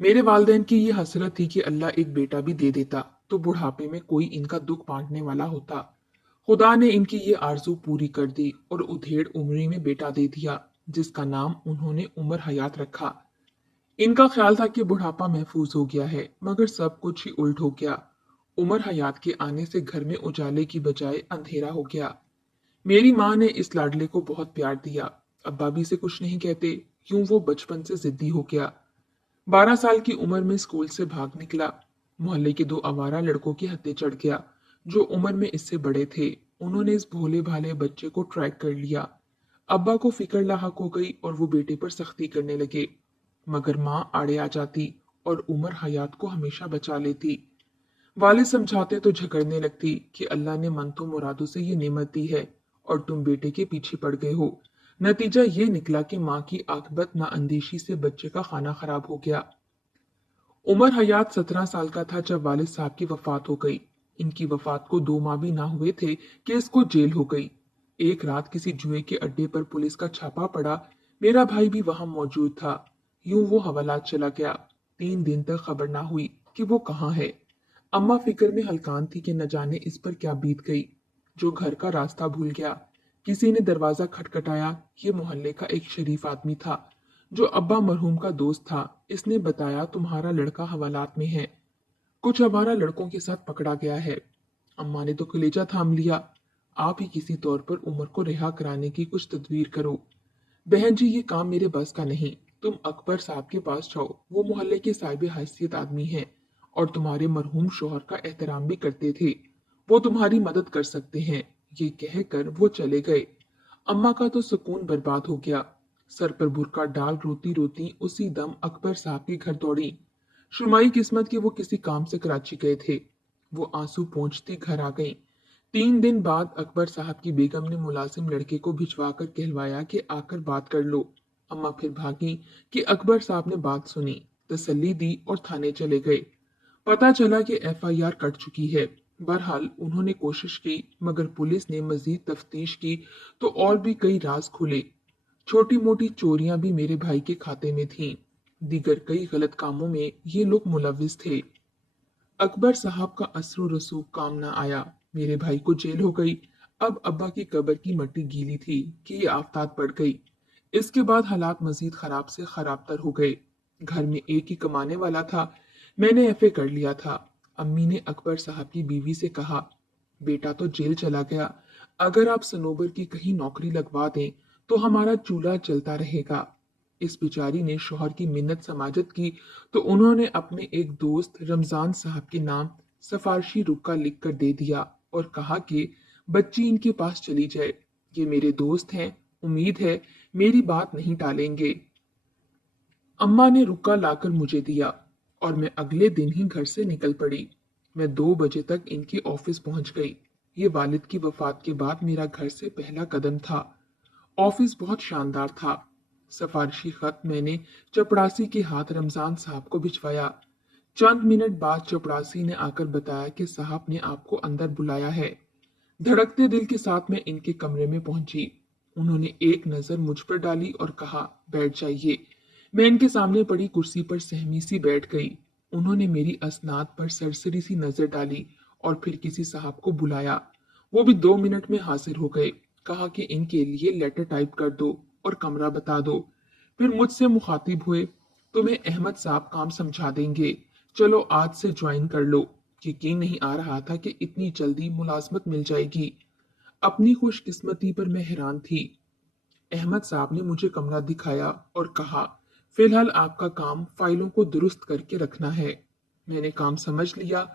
मेरे वालिदैन की ये हसरत थी कि अल्लाह एक बेटा भी दे देता तो बुढ़ापे में कोई इनका दुख बांटने वाला होता। खुदा ने इनकी ये आरजू पूरी कर दी और उधेड़ उम्री में बेटा दे दिया, जिसका नाम उन्होंने उमर हयात रखा। इनका ख्याल था कि बुढ़ापा महफूज हो गया है, मगर सब कुछ ही उल्ट हो गया। उमर हयात के आने से घर में उजाले की बजाय अंधेरा हो गया। मेरी माँ ने इस लाडले को बहुत प्यार दिया। अब्बा भी से कुछ नहीं कहते, यूं वो बचपन से जिद्दी हो गया। 12 साल की उम्र में स्कूल से भाग निकला। मोहल्ले के दो आवारा लड़कों के हत्थे चढ़ गया, जो उम्र में इससे बड़े थे। उन्होंने इस भोले भाले बच्चे को ट्रैक कर लिया। अब्बा को फिक्र लाहक हो गई और वो बेटे पर सख्ती करने लगे, मगर माँ आड़े आ जाती और उमर हयात को हमेशा बचा लेती। वालिद समझाते तो झगड़ने लगती कि अल्लाह ने मन तो मुरादों से ये नेमत दी है और तुम बेटे के पीछे पड़ गए हो। नतीजा ये निकला कि माँ की आकबत नाअंदेशी से बच्चे का खाना खराब हो गया। उमर हयात 17 साल का था जब वालिद साहब की वफात हो गई। इनकी वफात को 2 माह भी ना हुए थे कि इसको जेल हो गई। एक रात किसी जुए के अड्डे पर पुलिस का छापा पड़ा। मेरा भाई भी वहां मौजूद था। यूं वो हवालात चला गया। 3 दिन तक खबर ना हुई कि वो कहाँ है। अम्मा फिक्र में हलकान थी कि न जाने इस पर क्या बीत गई, जो घर का रास्ता भूल गया। किसी ने दरवाजा खटखटाया। ये मोहल्ले का एक शरीफ आदमी था, जो अब्बा मरहूम का दोस्त था। इसने बताया तुम्हारा लड़का हवालात में है, कुछ आवारा लड़कों के साथ पकड़ा गया है। अम्मा ने तो कलेजा थाम लिया। आप ही किसी तौर पर उमर को रिहा कराने की कुछ तदबीर करो। बहन जी, ये काम मेरे बस का नहीं। तुम अकबर साहब के पास जाओ, वो मोहल्ले के साहिब हैसियत आदमी हैं और तुम्हारे मरहूम शोहर का एहतराम भी करते थे। वो तुम्हारी मदद कर सकते हैं। ये कहकर वो चले गए। अम्मा का तो सुकून बर्बाद हो गया। सर पर बुरका डाल रोती रोती उसी दम अकबर साहब के घर दौड़ी। शुमाई किस्मत के वो किसी काम से कराची गए थे। वो आंसू पोंछती घर आ गई। 3 दिन बाद अकबर साहब की बेगम ने मुलाजिम लड़के को भिजवाकर कहलवाया कि आकर बात कर लो। अम्मा फिर भागी कि अकबर साहब ने बात सुनी, तसल्ली दी और थाने चले गए। पता चला कि एफआईआर कट चुकी है। बहरहाल उन्होंने कोशिश की, मगर पुलिस ने मजीद तफ्तीश की तो और भी कई राज खुले। छोटी मोटी चोरियां भी मेरे भाई के खाते में थीं। दीगर कई गलत कामों में ये लोग मुलविस थे। अकबर साहब का असर रसूख काम न आया। मेरे भाई को जेल हो गई। अब अब्बा की कब्र की मट्टी गीली थी कि ये आफताब पड़ गई। इसके बाद हालात मजीद खराब से खराब तर हो गए। घर में एक ही कमाने वाला था। मैंने एफए कर लिया था। अम्मी ने अकबर साहब की बीवी से कहा, बेटा तो जेल चला गया, अगर आप सनोबर की कहीं नौकरी लगवा दें तो हमारा चूल्हा चलता रहेगा। इस बेचारी ने शौहर की मिन्नत समाजत की तो उन्होंने अपने एक दोस्त रमजान साहब के नाम सफारशी रुक्का लिख कर दे दिया और कहा कि बच्ची इनके पास चली जाए। ये मेरे दोस्त हैं, उम्मीद है मेरी बात नहीं टालेंगे। अम्मा ने रुक्का लाकर मुझे दिया और मैं अगले दिन ही घर से निकल पड़ी। मैं 2 बजे तक इनके ऑफिस पहुंच गई। ये वालिद की वफात के बाद मेरा घर से पहला कदम था। ऑफिस बहुत शानदार था। सफारशी खत मैंने चपड़ासी के हाथ रमजान साहब को भिजवाया। चंद मिनट बाद चपड़ासी ने आकर बताया कि साहब ने आपको अंदर बुलाया है। धड़कते दिल के साथ मैं इनके कमरे में पहुंची। उन्होंने एक नजर मुझ पर डाली और कहा, बैठ जाइए। मैं इनके सामने पड़ी कुर्सी पर सहमी सी बैठ गई। उन्होंने मेरी असनाद पर सरसरी सी नजर डाली और फिर किसी साहब को बुलाया। वो भी 2 मिनट में हाजिर हो गए। कहा कि इनके लिए लेटर टाइप कर दो और कमरा बता दो। फिर मुझसे मुखातिब हुए, तुम्हें अहमद साहब काम समझा देंगे, चलो आज से ज्वाइन कर लो। यकीन नहीं आ रहा था कि इतनी जल्दी मुलाजमत मिल जाएगी। अपनी खुशकिस्मती पर मैं हैरान थी। अहमद साहब ने मुझे कमरा दिखाया और कहा, फिलहाल आपका काम फाइलों को दुरुस्त करके रखना है। मैंने काम समझ लिया।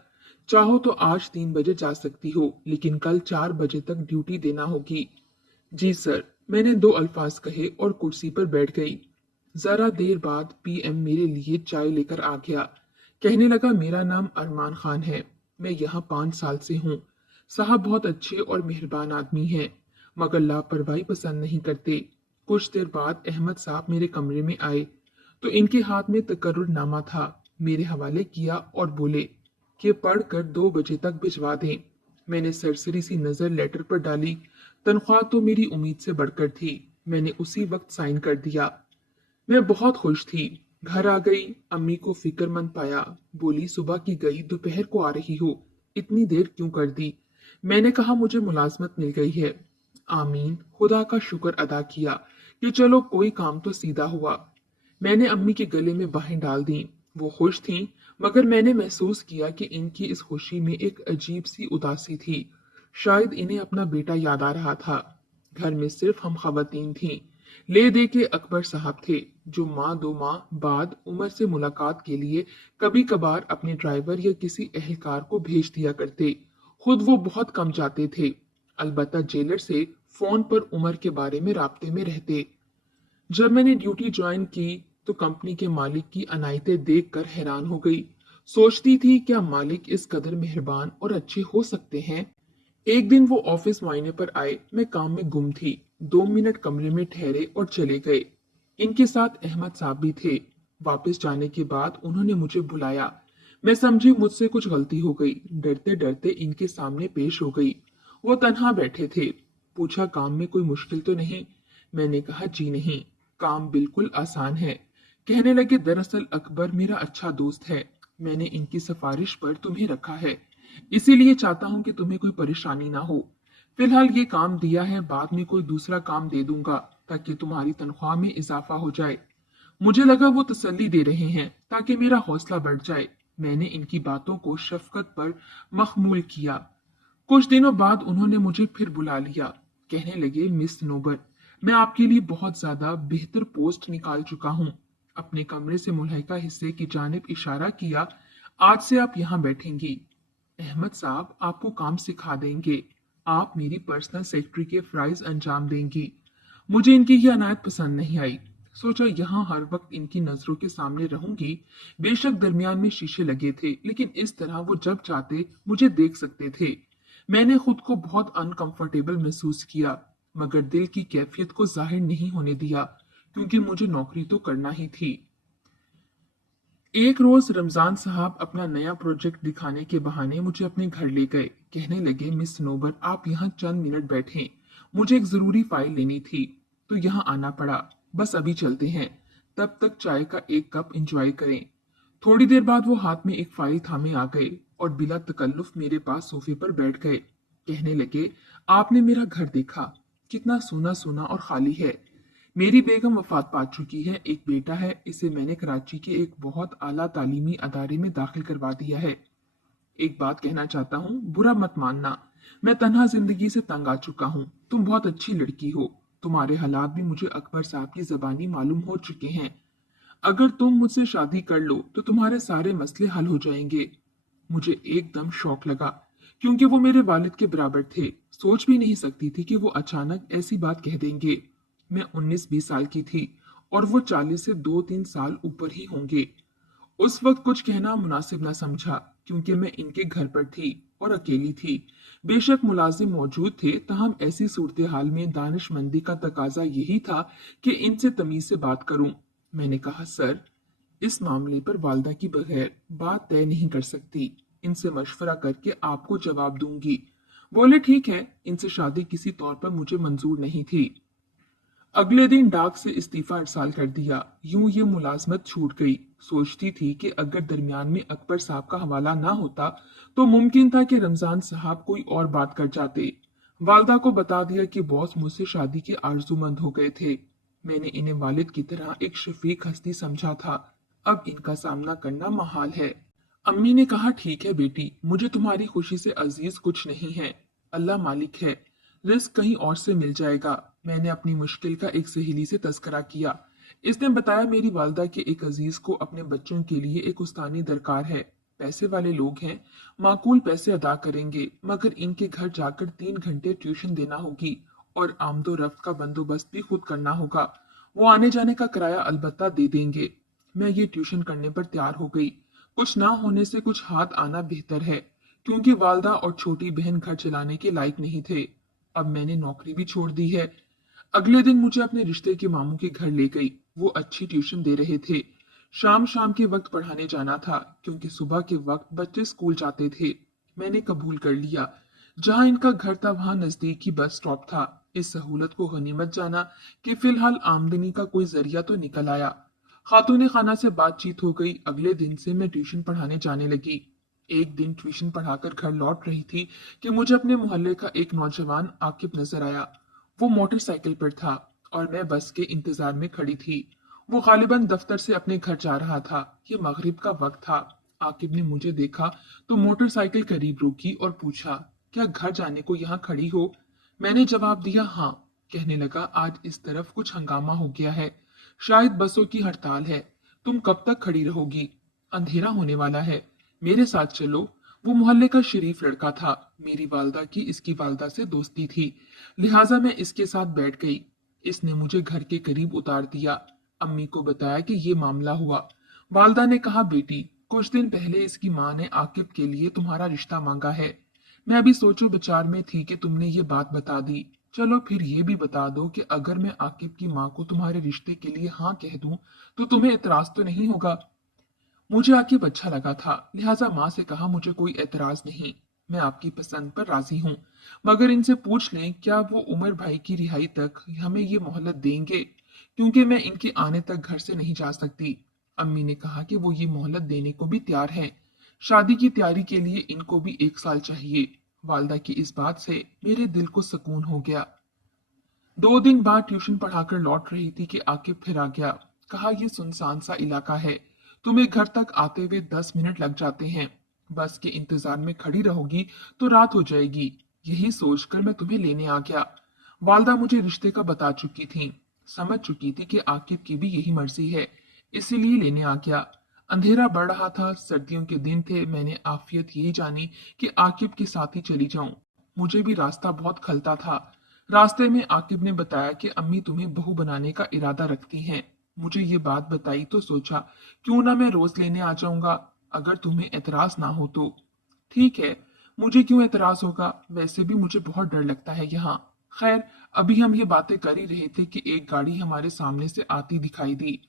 चाहो तो आज 3 बजे जा सकती हो, लेकिन कल 4 बजे तक ड्यूटी देना होगी। जी सर, मैंने 2 अल्फाज कहे और कुर्सी पर बैठ गई। जरा देर बाद पीएम मेरे लिए चाय लेकर आ गया। कहने लगा, मेरा नाम अरमान खान है, मैं यहाँ 5 साल से हूँ। साहब बहुत अच्छे और मेहरबान आदमी हैं, मगर लापरवाही पसंद नहीं करते। कुछ देर बाद अहमद साहब मेरे कमरे में आए तो इनके हाथ में तकर्रुरनामा था। मेरे हवाले किया और बोले कि पढ़कर 2 बजे तक भिजवा दें। मैंने सरसरी सी नजर लेटर पर डाली। तनख्वाह तो मेरी उम्मीद से बढ़कर थी। मैंने उसी वक्त साइन कर दिया। मैं बहुत खुश थी। घर आ गई, अम्मी को फिक्रमंद पाया। बोली सुबह की गई, दोपहर को आ रही हो, इतनी देर क्यों कर दी? मैंने कहा मुझे मुलाजमत मिल गई है। आमीन, खुदा का शुक्र अदा किया कि चलो कोई काम तो सीधा हुआ। मैंने अम्मी के गले में बाहें डाल दी। वो खुश थीं, मगर मैंने महसूस किया कि इनकी इस खुशी में एक अजीब सी उदासी थी। शायद इन्हें अपना बेटा याद आ रहा था। घर में सिर्फ हम खवातीन थीं। ले दे के अकबर साहब थे, जो माह दो माह बाद उमर से मुलाकात के लिए कभी कभार अपने ड्राइवर या किसी एहलकार को भेज दिया करते। खुद वो बहुत कम जाते थे। अलबत्ता जेलर से फोन पर उमर के बारे में राब्ते में रहते। जब मैंने ड्यूटी ज्वाइन की तो कंपनी के मालिक की अनायतें देखकर हैरान हो गई। सोचती थी क्या मालिक इस कदर मेहरबान और अच्छे हो सकते हैं। एक दिन वो ऑफिस मुआयने पर आए। मैं काम में गुम थी। 2 मिनट कमरे में ठहरे और चले गए। इनके साथ अहमद साहब भी थे। वापस जाने के बाद उन्होंने मुझे बुलाया। मैं समझी मुझसे कुछ गलती हो गई। डरते डरते इनके सामने पेश हो गई। वो तन्हा बैठे थे। पूछा काम में कोई मुश्किल तो नहीं? मैंने कहा जी नहीं, काम बिल्कुल आसान है। कहने लगे दरअसल अकबर मेरा अच्छा दोस्त है। मैंने इनकी सिफारिश पर तुम्हें रखा है, इसीलिए चाहता हूं कि तुम्हें कोई परेशानी ना हो। फिलहाल ये काम दिया है, बाद में कोई दूसरा काम दे दूंगा ताकि तुम्हारी तनख्वाह में इजाफा हो जाए। मुझे लगा वो तसल्ली दे रहे हैं ताकि मेरा हौसला बढ़ जाए। मैंने इनकी बातों को शफकत पर मखमूल किया। कुछ दिनों बाद उन्होंने मुझे फिर बुला लिया। कहने लगे मिस नोबर, मैं आपके लिए बहुत ज्यादा बेहतर पोस्ट निकाल चुका हूँ। अपने कमरे से मुल्हिका हिस्से की जानिब इशारा किया। आज से आप यहाँ बैठेंगी। अहमद साहब आपको काम सिखा देंगे। आप मेरी पर्सनल सेक्रेटरी के फराइज अंजाम देंगी। मुझे इनकी ये अनायत पसंद नहीं आई। सोचा यहाँ हर वक्त इनकी नजरों के सामने रहूंगी। बेशक दरमियान में शीशे लगे थे, लेकिन इस तरह वो जब चाहते मुझे देख सकते थे। मैंने खुद को बहुत अनकंफर्टेबल महसूस किया, मगर दिल की कैफियत को जाहिर नहीं होने दिया, क्योंकि मुझे नौकरी तो करना ही थी। एक रोज रमजान साहब अपना नया प्रोजेक्ट दिखाने के बहाने मुझे अपने घर ले गए। कहने लगे मिस नोबर आप यहाँ चंद मिनट बैठें, मुझे एक जरूरी फाइल लेनी थी। तो यहाँ आना पड़ा। बस अभी चलते हैं, तब तक चाय का एक कप एंजॉय करें। थोड़ी देर बाद वो हाथ में एक फाइल थामे आ गए और बिला तकल्लुफ मेरे पास सोफे पर बैठ गए। कहने लगे आपने मेरा घर देखा, कितना सूना सूना और खाली है। मेरी बेगम वफात पा चुकी है, एक बेटा है। इसे मैंने कराची के एक बहुत आला तालीमी अदारे में दाखिल करवा दिया है। एक बात कहना चाहता हूँ, बुरा मत मानना, मैं तन्हा जिंदगी से तंग आ चुका हूँ। तुम बहुत अच्छी लड़की हो। तुम्हारे हालात भी मुझे अकबर साहब की जबानी मालूम हो चुके हैं। अगर तुम मुझसे शादी कर लो तो तुम्हारे सारे मसले हल हो जाएंगे। मुझे एकदम शौक लगा, क्योंकि वो मेरे वालिद के बराबर थे। सोच भी नहीं सकती थी कि वो अचानक ऐसी बात कह देंगे। मैं 19-20 साल की थी और वो 40 से 2-3 साल ऊपर ही होंगे। उस वक्त कुछ कहना मुनासिब ना समझा, क्योंकि मैं इनके घर पर थी और अकेली थी। बेशक मुलाजिम मौजूद थे, ताहम ऐसी सूरत हाल में दानिशमंदी का तकाजा यही था कि इनसे तमीज से बात करूं। मैंने कहा सर, इस मामले पर वालदा की बगैर बात तय नहीं कर सकती। इनसे मशवरा करके आपको जवाब दूंगी। बोले ठीक है, इनसे शादी किसी तौर पर मुझे मंजूर नहीं थी। अगले दिन डाक से इस्तीफा अरसाल कर दिया। यूं ये मुलाजमत छूट गई। सोचती थी कि अगर दरमियान में अकबर साहब का हवाला ना होता तो मुमकिन था कि रमजान साहब कोई और बात कर जाते। वालदा को बता दिया कि बॉस मुझसे शादी के आरजूमंद हो गए थे। मैंने इन्हें वालिद की तरह एक शफीक हस्ती समझा था। अब इनका सामना करना महाल है। अम्मी ने कहा ठीक है बेटी, मुझे तुम्हारी खुशी से अजीज कुछ नहीं है। अल्लाह मालिक है, रिस्क कहीं और से मिल जाएगा। मैंने अपनी मुश्किल का एक सहेली से तस्करा किया। इसने बताया मेरी वालदा के एक अजीज को अपने बच्चों के लिए एक उस्तानी दरकार है। पैसे वाले लोग हैं, माकूल पैसे अदा करेंगे, मगर इनके घर जाकर 3 घंटे ट्यूशन देना होगी और आमदो रफ्त का बंदोबस्त भी खुद करना होगा। वो आने जाने का किराया अलबत्ता दे देंगे। मैं ये ट्यूशन करने पर तैयार हो गई। कुछ ना होने से कुछ हाथ आना बेहतर है, क्योंकि वालदा और छोटी बहन घर चलाने के लायक नहीं थे। अब मैंने नौकरी भी छोड़ दी है। अगले दिन मुझे अपने रिश्ते के मामू के घर ले गई। वो अच्छी ट्यूशन दे रहे थे। शाम शाम के वक्त पढ़ाने जाना था, क्योंकि सुबह के वक्त बच्चे स्कूल जाते थे। मैंने कबूल कर लिया। जहां इनका घर था वहां नजदीक ही बस स्टॉप था। इस सहूलत को गनीमत जाना कि फिलहाल आमदनी का कोई जरिया तो निकल आया। खातून खाना से बातचीत हो गई। अगले दिन से मैं ट्यूशन पढ़ाने जाने लगी। एक दिन ट्यूशन पढ़ाकर घर लौट रही थी कि मुझे अपने मोहल्ले का एक नौजवान आकिब नजर आया। वो मोटरसाइकिल पर था और मैं बस के इंतजार में खड़ी थी। वो गालिबन दफ्तर से अपने घर जा रहा था। ये मगरिब का वक्त था। आकिब ने मुझे देखा तो मोटरसाइकिल करीब रोकी और पूछा, क्या घर जाने को यहाँ खड़ी हो? मैंने जवाब दिया, हाँ। कहने लगा, आज इस तरफ कुछ हंगामा हो गया है। शायद बसों की हड़ताल है। तुम कब तक खड़ी रहोगी? अंधेरा होने वाला है। मेरे साथ चलो। वो मोहल्ले का शरीफ लड़का था। मेरी वालदा की इसकी वालदा से दोस्ती थी, लिहाजा मैं इसके साथ बैठ गई। इसने मुझे घर के करीब उतार दिया। अम्मी को बताया कि ये मामला हुआ। वालदा ने कहा, बेटी, कुछ दिन पहले इसकी माँ ने आकिब के लिए तुम्हारा रिश्ता मांगा है। मैं अभी सोचो विचार में थी कि तुमने ये बात बता दी। चलो फिर ये भी बता दो कि अगर मैं आकिब की माँ को तुम्हारे रिश्ते के लिए हाँ कह दूं तो तुम्हें एतराज तो नहीं होगा? मुझे आकिब अच्छा लगा था, लिहाजा माँ से कहा, मुझे कोई एतराज नहीं। मैं आपकी पसंद पर राजी हूँ। मगर इनसे पूछ लें क्या वो उमर भाई की रिहाई तक हमें ये मोहलत देंगे, क्योंकि मैं इनके आने तक घर से नहीं जा सकती। अम्मी ने कहा कि वो ये मोहलत देने को भी तैयार हैं। शादी की तैयारी के लिए इनको भी 1 साल चाहिए। वालदा की इस बात से मेरे दिल को सुकून हो गया। 2 दिन बाद ट्यूशन पढ़ाकर लौट रही थी कि आकिब फिर आ गया। कहा, यह सुनसान सा इलाका है, तुम्हें घर तक आते हुए 10 मिनट लग जाते हैं। बस के इंतजार में खड़ी रहोगी तो रात हो जाएगी। यही सोचकर मैं तुम्हें लेने आ गया। वालदा मुझे रिश्ते का बता चुकी थी, समझ चुकी थी कि आकिब की भी यही मर्जी है, इसीलिए लेने आ गया। अंधेरा बढ़ रहा था, सर्दियों के दिन थे। मैंने आफियत यही जानी कि आकिब के साथ ही चली जाऊं। मुझे भी रास्ता बहुत खलता था। रास्ते में आकिब ने बताया कि अम्मी तुम्हें बहू बनाने का इरादा रखती हैं। मुझे ये बात बताई तो सोचा, क्यों ना मैं रोज लेने आ जाऊंगा, अगर तुम्हें एतराज ना हो तो। ठीक है, मुझे क्यों एतराज होगा? वैसे भी मुझे बहुत डर लगता है यहाँ। खैर, अभी हम ये बातें कर ही रहे थे कि एक गाड़ी हमारे सामने से आती दिखाई दी,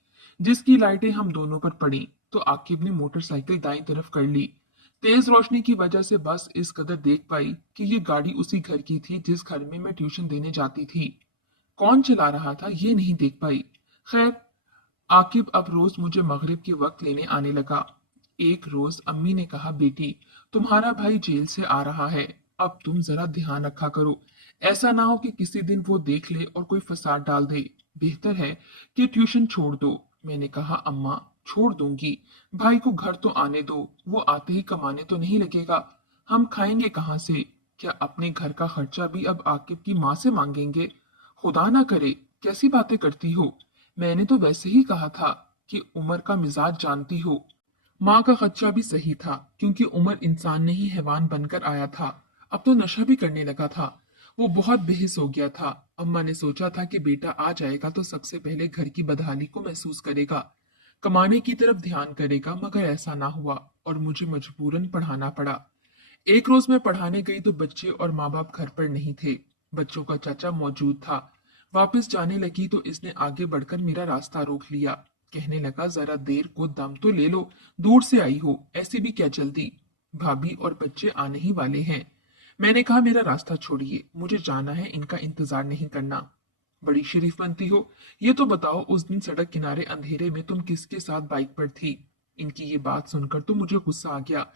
जिसकी लाइटें हम दोनों पर पड़ी। तो आकिब ने मोटरसाइकिल दाईं तरफ कर ली। तेज रोशनी की वजह से बस इस कदर देख पाई कि ये गाड़ी उसी घर की थी जिस घर में मैं ट्यूशन देने जाती थी। कौन चला रहा था ये नहीं देख पाई। खैर, आकिब अब रोज मुझे मगरिब के वक्त लेने आने लगा। एक रोज अम्मी ने कहा, बेटी, तुम्हारा भाई जेल से आ रहा है, अब तुम जरा ध्यान रखा करो। ऐसा ना हो कि किसी दिन वो देख ले और कोई फसाद डाल दे। बेहतर है कि ट्यूशन छोड़ दो। मैंने कहा, अम्मा, छोड़ दूंगी। भाई को घर तो आने दो, वो आते ही कमाने तो नहीं लगेगा। हम खाएंगे कहाँ से? क्या अपने घर का खर्चा भी अब आकिब की माँ से मांगेंगे? खुदा ना करे, कैसी बातें करती हो। मैंने तो वैसे ही कहा था कि उमर का मिजाज जानती हो। माँ का खदशा भी सही था, क्योंकि उमर इंसान नहीं हैवान बनकर आया था। अब तो नशा भी करने लगा था। वो बहुत बेहिस हो गया था। अम्मा ने सोचा था कि बेटा आ जाएगा तो सबसे पहले घर की बदहाली को महसूस करेगा, कमाने की तरफ ध्यान करेगा, मगर ऐसा ना हुआ और मुझे मजबूरन पढ़ाना पड़ा। एक रोज मैं पढ़ाने गई तो बच्चे और माँ बाप घर पर नहीं थे। बच्चों का चाचा मौजूद था। वापस जाने लगी तो इसने आगे बढ़कर मेरा रास्ता रोक लिया। कहने लगा, जरा देर को दम तो ले लो, दूर से आई हो, ऐसी भी क्या जल्दी? भाभी और बच्चे आने ही वाले हैं। मैंने कहा, मेरा रास्ता छोड़िए, मुझे जाना है, इनका इंतजार नहीं करना। बड़ी शरीफ बनती हो। ये तो बताओ, उस दिन सड़क किनारे अंधेरे में तुम किसके साथ बाइक पर थी? इनकी ये बात सुनकर तो मुझे गुस्सा आ गया।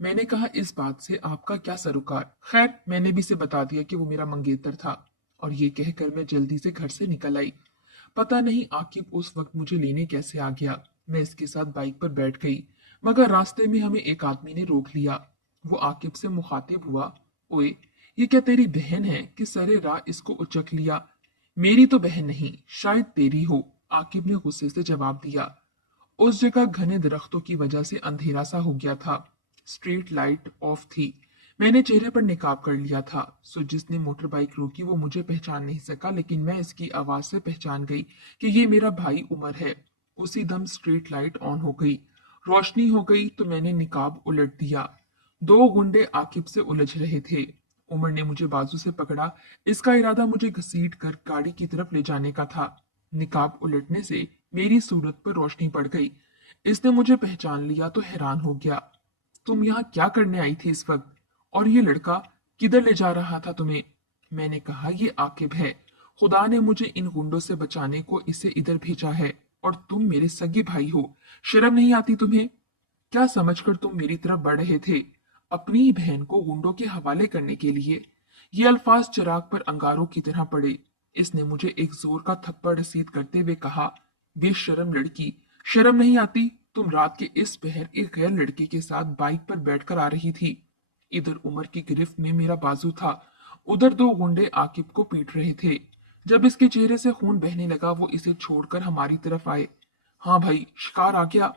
मैंने कहा, इस बात से आपका क्या सरोकार? खैर, मैंने भी इसे बता दिया कि वो मेरा मंगेतर था और ये कहकर मैं जल्दी से घर से निकल आई। पता नहीं आकिब उस वक्त मुझे लेने कैसे आ गया। मैं इसके साथ बाइक पर बैठ गई, मगर रास्ते में हमें एक आदमी ने रोक लिया। वो आकिब से मुखातिब हुआ, ओए, ये क्या तेरी बहन है कि सरे राह इसको उचक लिया? मेरी तो बहन नहीं, शायद तेरी हो, आकिब ने गुस्से से जवाब दिया। उस जगह घने दरख्तों की वजह से अंधेरा सा हो गया था। स्ट्रीट लाइट ऑफ थी। मैंने चेहरे पर निकाब कर लिया था, सो जिसने मोटर बाइक रोकी वो मुझे पहचान नहीं सका, लेकिन मैं इसकी आवाज से पहचान गई कि ये मेरा भाई उमर है। उसी दम स्ट्रीट लाइट ऑन हो गई। रोशनी हो गई तो मैंने निकाब उलट दिया। 2 गुंडे आकिब से उलझ रहे थे। उमर ने मुझे बाजू से पकड़ा। इसका इरादा मुझे घसीट कर गाड़ी की तरफ ले जाने का था। निकाब उलटने से मेरी सूरत पर रोशनी पड़ गई। इसने मुझे पहचान लिया तो हैरान हो गया। तुम यहाँ क्या करने आई थी इस वक्त? और ये लड़का किधर ले जा रहा था तुम्हें? मैंने कहा, ये आकिब है। खुदा ने मुझे इन गुंडों से बचाने को इसे इधर भेजा है। और तुम मेरे सगे भाई हो, शर्म नहीं आती तुम्हें? क्या समझकर तुम मेरी तरफ बढ़ रहे थे? अपनी ही बहन को गुंडों के हवाले करने के लिए? ये अल्फाज चिराग पर अंगारों की तरह पड़े। इसने मुझे एक जोर का थप्पड़ रसीद करते हुए कहा, बेशरम लड़की, शर्म नहीं आती? तुम रात के इस पहर एक गैर लड़के के साथ बाइक पर बैठकर आ रही थी। इधर उमर की गिरफ्त में मेरा बाजू था, उधर दो गुंडे आकिब को पीट रहे थे। जब इसके चेहरे से खून बहने लगा वो इसे छोड़कर हमारी तरफ आए। हाँ भाई, शिकार आ गया।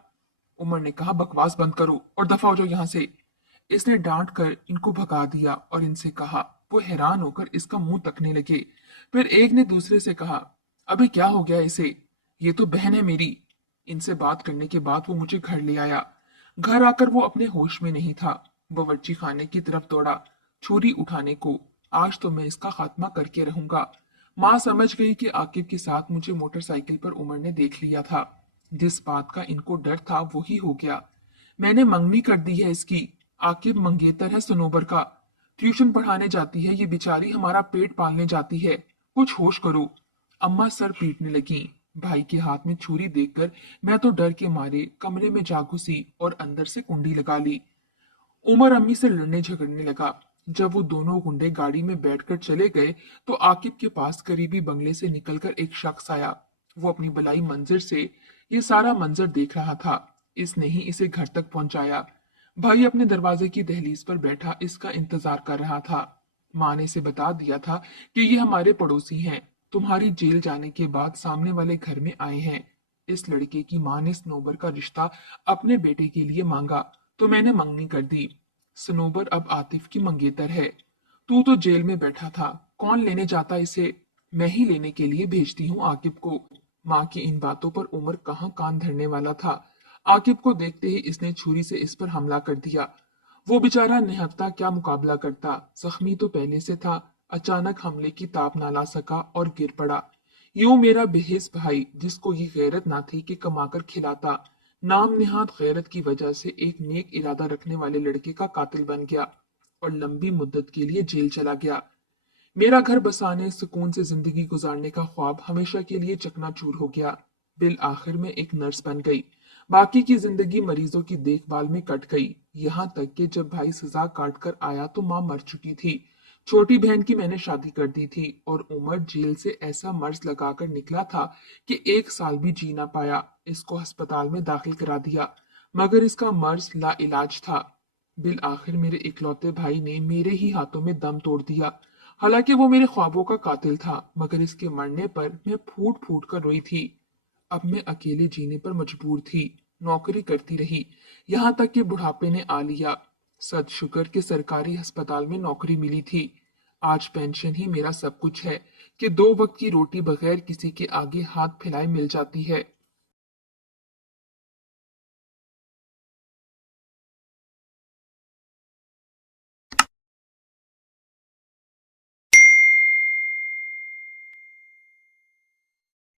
उमर ने कहा, बकवास बंद करो और दफा हो जाओ यहां से। इसने डांट कर इनको भगा दिया और इनसे कहा। वो हैरान होकर इसका मुंह तकने लगे। फिर एक ने दूसरे से कहा, अबे क्या हो गया इसे? ये तो बहन है मेरी। इनसे बात करने के बाद वो मुझे घर ले आया। घर आकर वो अपने होश में नहीं था। बावर्ची खाने की तरफ दौड़ा, छुरी उठाने को। आज तो मैं इसका खात्मा करके रहूंगा। माँ समझ गई कि आकिब के साथ मुझे मोटरसाइकिल पर उमर ने देख लिया था। जिस बात का इनको डर था वही हो गया। मैंने मंगनी कर दी है इसकी। आकिब मंगेतर है सनोबर का। ट्यूशन पढ़ाने जाती है ये बेचारी, हमारा पेट पालने जाती है। कुछ होश करो। अम्मा सर पीटने लगी। भाई के हाथ में छुरी देखकर मैं तो डर के मारे कमरे में जा घुसी और अंदर से कुंडी लगा ली। उमर अम्मी से लड़ने झगड़ने लगा। जब वो दोनों गुंडे गाड़ी में बैठकर चले गए तो आकिब के पास करीबी बंगले से निकलकर एक शख्स आया। वो अपनी बलाई मंजिर से ये सारा मंजर देख रहा था। इसने ही इसे घर तक पहुंचाया। भाई अपने दरवाजे की दहलीज पर बैठा इसका इंतजार कर रहा था। माँ ने इसे बता दिया था कि ये हमारे पड़ोसी हैं, तुम्हारी जेल जाने के बाद सामने वाले घर में आए हैं। इस लड़के की माँ ने स्नोबर का रिश्ता अपने बेटे के लिए मांगा तो मैंने मंगनी कर दी। सनोबर अब आतिफ की मंगेतर है। तू तो जेल में बैठा था, कौन लेने जाता इसे? मैं ही लेने के लिए भेजती हूँ आकिब को। माँ की इन बातों पर उमर कहाँ कान धरने वाला था। आकिब को देखते ही इसने छुरी से इस पर हमला कर दिया। वो बेचारा निहत्था क्या मुकाबला करता, जख्मी तो पहले से था। अचानक हमले की ताप ना ला सका और गिर पड़ा। यूं मेरा बेहिस भाई, जिसको ये गैरत ना थी कि कमाकर खिलाता, नाम निहाद गैरत की वजह से एक नेक इरादा रखने वाले लड़के का कातिल बन गया और लंबी मुद्दत के लिए जेल चला गया। मेरा घर बसाने, सुकून से जिंदगी गुजारने का ख्वाब हमेशा के लिए चकनाचूर हो गया। बिल आखिर में एक नर्स बन गई। बाकी की जिंदगी मरीजों की देखभाल में कट गई। यहाँ तक कि जब भाई सजा काट कर आया तो माँ मर चुकी थी। छोटी बहन की मैंने शादी कर दी थी और उमर जेल से ऐसा मर्ज लगाकर निकला था कि एक साल भी जी ना पाया। इसको अस्पताल में दाखिल करा दिया, मगर इसका मर्ज ला इलाज था। बिल आखिर मेरे इकलौते भाई ने मेरे ही हाथों में दम तोड़ दिया। हालांकि वो मेरे ख्वाबों का कातिल था, मगर इसके मरने पर मैं फूट फूट कर रोई थी। अब मैं अकेले जीने पर मजबूर थी। नौकरी करती रही, यहाँ तक कि बुढ़ापे ने आ लिया। सद शुक्र के सरकारी अस्पताल में नौकरी मिली थी। आज पेंशन ही मेरा सब कुछ है कि दो वक्त की रोटी बगैर किसी के आगे हाथ फैलाए मिल जाती है।